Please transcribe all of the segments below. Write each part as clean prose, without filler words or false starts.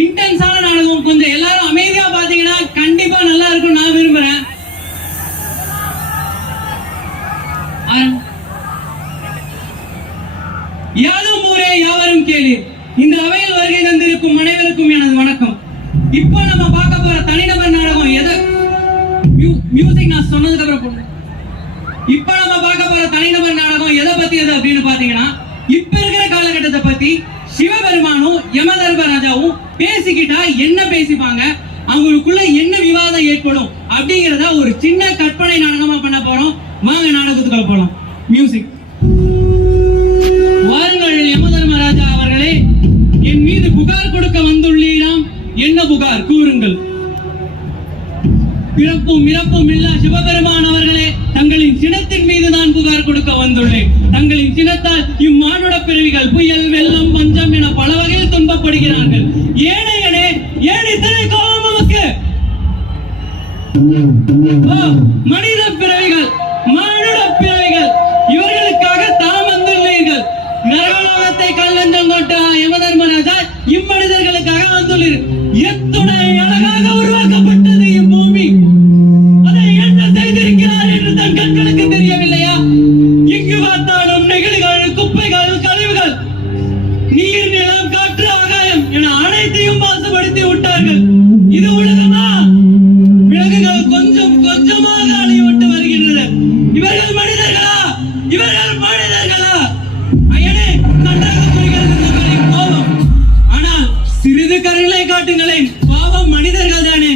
இன்டென்ஸான நாடகம். கொஞ்சம் எல்லாரும் அமைதியா பாத்தீங்கன்னா கண்டிப்பா நல்லா இருக்கும் நான் விரும்புறேன். யாதும் ஊரே யாவரும் கேளீர். இந்த அவையில் வருகை தந்திருக்கும் அனைவருக்கும் எனது வணக்கம். இப்போ நம்ம பார்க்க போற தனிநபர் நாடகம் எதை மியூசிக் நான் சொன்னதுக்கு அப்புறம் போடுறேன். இப்ப நம்ம பார்க்க போற தனிநபர் நாடகம் எதை பத்தியது அப்படின்னு பாத்தீங்கன்னா, இப்ப இருக்கிற காலகட்டத்தை பத்தி சிவபெருமானும் யமதர்மராஜாவும் பேசிக்கிட்டா என்ன பேசிப்பாங்க, அவங்களுக்குள்ள என்ன விவாதம் ஏற்படும் அப்படிங்கிறத ஒரு சின்ன கற்பனை நாடகமா பண்ண போறோம். வாங்க நாடகத்துக்குள்ள போலாம். மியூசிக். வாருங்கள் யமதர்மராஜா அவர்களே, என் மீது புகார் கொடுக்க வந்துள்ளீராம். என்ன புகார் கூறுங்கள். பிறப்பும் இறப்பும் இல்லா சிவபெருமான் அவர்களே, தங்களின் சினத்தின் மீது நான் புகார் கொடுக்க வந்துள்ளேன். தங்களின் சினத்தால் இம்மானுட பிறவிகள் புயல் வெள்ளம் பஞ்சம் என பல வகையில் துன்பப்படுகிறார்கள். ஏழைகளே, ஏன் இத்தனை கோபம் நமக்கு? மனித பிறவிகள், மானுட பிறவிகள், இவர்களுக்காக தாம் வந்துள்ளீர்கள். நரகலோகத்தை கல்லஞ்சம் கொண்ட யமதர்மராஜா இம்மனிதர்களுக்காக வந்துள்ளீர்கள். எத்துணை அழகாக உருவாக்கப்பட்டது இப்பூமி. அதை என்ன செய்திருக்கிறார் என்று தன் கண்களுக்கு தெரியவில்லையா? எங்கு பார்த்தாலும் நெகிழிகள், குப்பைகள், கழிவுகள், நீர், நிலம், காற்று, ஆகாயம் என அனைத்தையும் மாசுபடுத்தி விட்டார்கள். இது உலகமா? விலங்குகள் கொஞ்சம் கொஞ்சமாக அழிவிட்டு வருகின்றன. இவர்கள் மனிதர்களா? இவர்கள் மனிதர்களா? அயனே, நன்றாக புரிகிறது தங்களின் கோபம். ஆனால் சிறிது கருணை காட்டுங்களேன். பாவம் மனிதர்கள் தானே.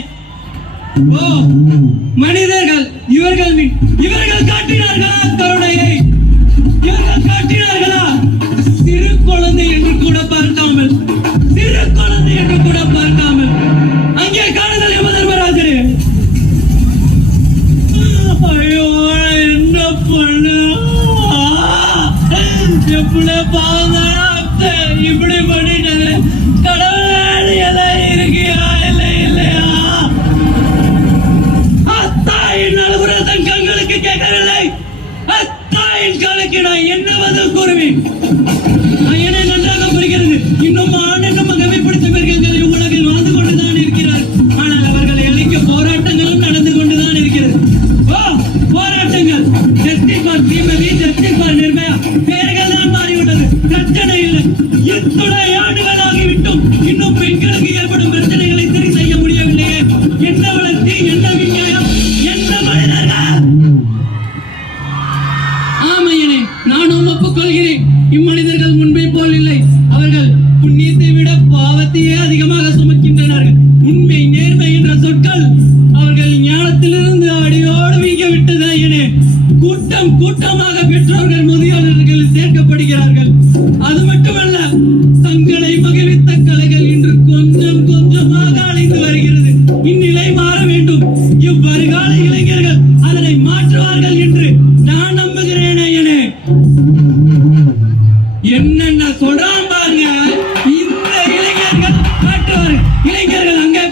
ஓ மனிதர்கள், இவர்கள் காட்டினார்களா கருணையை? இவர்கள் காட்டினார்களா? சிறு குழந்தை என்று கூட பார்க்காமல், சிறு குழந்தை என்று கூட பார்க்காமல் அங்கே காணுதல் யமதர்மராஜரே. ஐயோ, என்ன பண்ண எப்படி பாவம் இப்படி பண்ணிட்டது. கடவுள் எல்லாம் இருக்கியா இல்லை இல்லையா? அத்தாயின் அழுகுற தன் கண்களுக்கு கேட்கவில்லை. அத்தாயின் கணக்கு நான் என்ன பதில் கூறுவேன்? என்னை நன்றாக புரிகிறது. இன்னும் ஆனந்தம் மகவை பிடித்த மிருகங்கள் உலகில் வாழ்ந்து கொண்டுதான் இருக்கிறார். ஆனால் அவர்களை அழிக்க போராட்டங்களும் நடந்து கொண்டுதான் இருக்கிறது. போராட்டங்கள், justice for Srimathi, justice for Nirbhaya பெயர்கள் தான் மாறிவிட்டது. பிரச்சனை இல்லை. எத்துணை ஆண்டுகள் ஆகிவிட்டும் இன்னும் பெண்களுக்கு ஏற்படும் பிரச்சனைகளை சரி செய்ய முடியவில்லையே. என்ன வளர்ச்சி, என்ன விஞ்ஞானம், என்ன மனிதர்கள்? ஆமையனே, நானும் ஒப்புக்கொள்கிறேன். இம்மனிதர்கள் முன்பை போல் இல்லை. அவர்கள் புண்ணியத்தை விட பாவத்தையே அதிகமாக சுமக்கின்றனர். உண்மை, நேர்மை என்ற சொற்கள் அவர்கள் ஞானத்திலிருந்து அடியோடு வீங்க விட்டது. ஐயனே, கூட்டம் கூட்டமாக பெற்றோர்கள் முதியோர்கள் சேர்க்கப்படுகிறார்கள். அது மட்டுமல்ல, தங்களை மகிழ்வித்த கலைகள் இன்று கொஞ்சம் கொஞ்சமாக அழிந்து வருகிறது. இந்நிலை மாற வேண்டும். இவ்வருகால இளைஞர்கள் அதனை மாற்றுவார்கள் என்று நான் நம்புகிறேன். ஐயனே, என்னென்ன சொல்றான் பாருங்க. இந்த இளைஞர்கள் மாற்றுவார்கள். இளைஞர்கள் அங்கே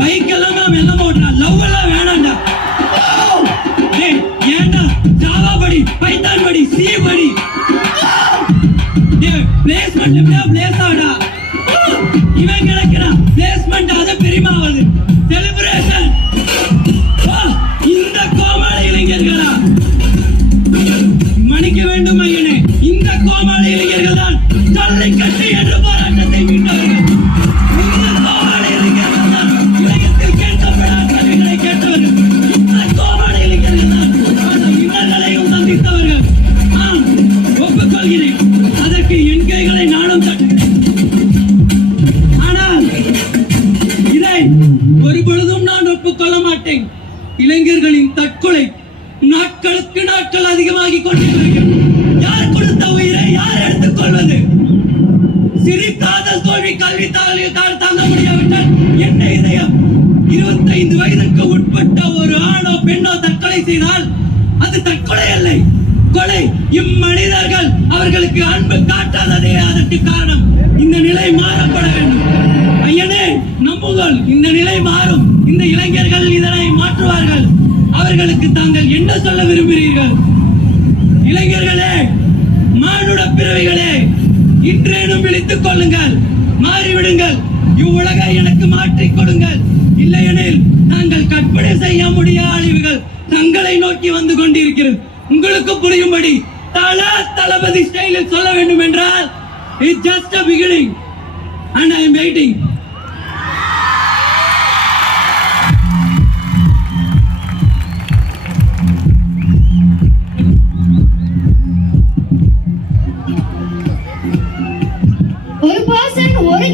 பைக் எல்லாம் நாம் எல்லாம் ஓட்டுறான். லவ் எல்லாம் வேணாண்டா. ஏண்டா ஜாவா படி, பைத்தான் படி, சி படி. பிளேஸ்மெண்ட் பிளேஸ் ஆடா. இவன் கிடக்கிறான் பிளேஸ்மெண்ட். அதை பெருமாவது செலிப்ரேஷன். இந்த கோமாளி இளைஞர்களா மன்னிக்க வேண்டும் ஐயனே. இந்த கோமாளி இளைஞர்கள் தான் ஜல்லிக்கட்டு என்ற போராட்டத்தை மீட்டவர்கள். இந்த கோமாளி இளைஞர்கள் தான் உலகத்தில் கேட்கப்படாத கல்விகளை கேட்டவர்கள். இந்த கோமாளி இளைஞர்கள் தான் இன்னல்களையும் சந்தித்தவர்கள். ஒப்புக்கொள்கிறேன். அதற்கு என் கைகளை நானும் தட்டுகிறேன். ஆனால் இதை ஒரு பொழுதும் நான் ஒப்புக்கொள்ள மாட்டேன். இளைஞர்களின் தற்கொலை நாட்களுக்கு நாட்கள் அதிகமாகி கொண்டிருக்கிறது. யார் கொடுத்த உயிரை யார் எடுத்துக் கொள்வது? சிறு காதல் தோல்வி கல்வி தாங்க முடியாவிட்டால் என்ன இதயம்? 25 வயதுக்கு உட்பட்ட ஒரு ஆணோ பெண்ணோ தற்கொலை செய்தால் அது தற்கொலை அல்ல, கொலை. இம்மனிதர்கள் அவர்களுக்கு அன்பு காட்டாததே அதற்கு காரணம். இந்த நிலை மாறப்பட வேண்டும். ஐயனே, நம்புங்கள், இந்த நிலை மாறும். இந்த இளைஞர்கள் இதனை மாற்றுவார்கள். அவர்களுக்கு தாங்கள் என்ன சொல்ல விரும்புகிறீர்கள்? இளைஞர்களே, மானுட பிறவிகளே, இன்றேனும் விழித்துக் கொள்ளுங்கள், மாறிவிடுங்கள். இவ்வுலகை எனக்கு மாற்றிக் கொடுங்கள், இல்லையெனில் நாங்கள் கற்பனை செய்ய முடியாத அழிவுகள் தங்களை நோக்கி வந்து கொண்டிருக்கிறது. உங்களுக்கு புரியும்படி தளபதி ஸ்டைலில் சொல்ல வேண்டும் என்றால், it's just a beginning and I am waiting